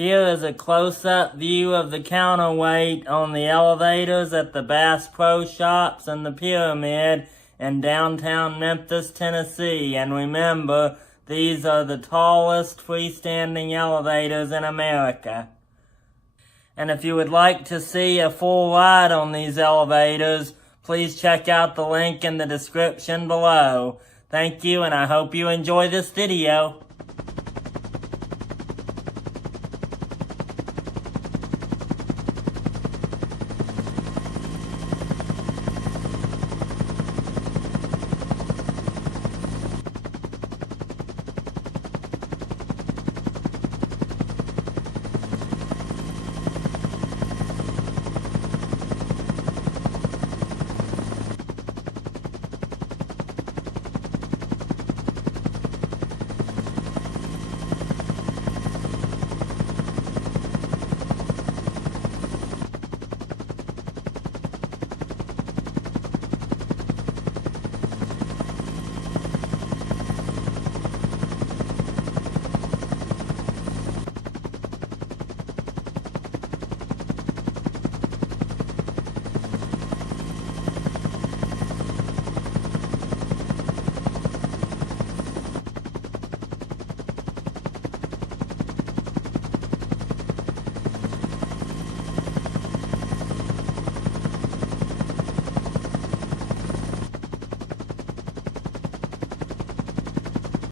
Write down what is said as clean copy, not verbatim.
Here is a close-up view of the counterweight on the elevators at the Bass Pro Shops and the Pyramid in downtown Memphis, Tennessee. And remember, these are the tallest freestanding elevators in America. And if you would like to see a full ride on these elevators, please check out the link in the description below. Thank you, and I hope you enjoy this video.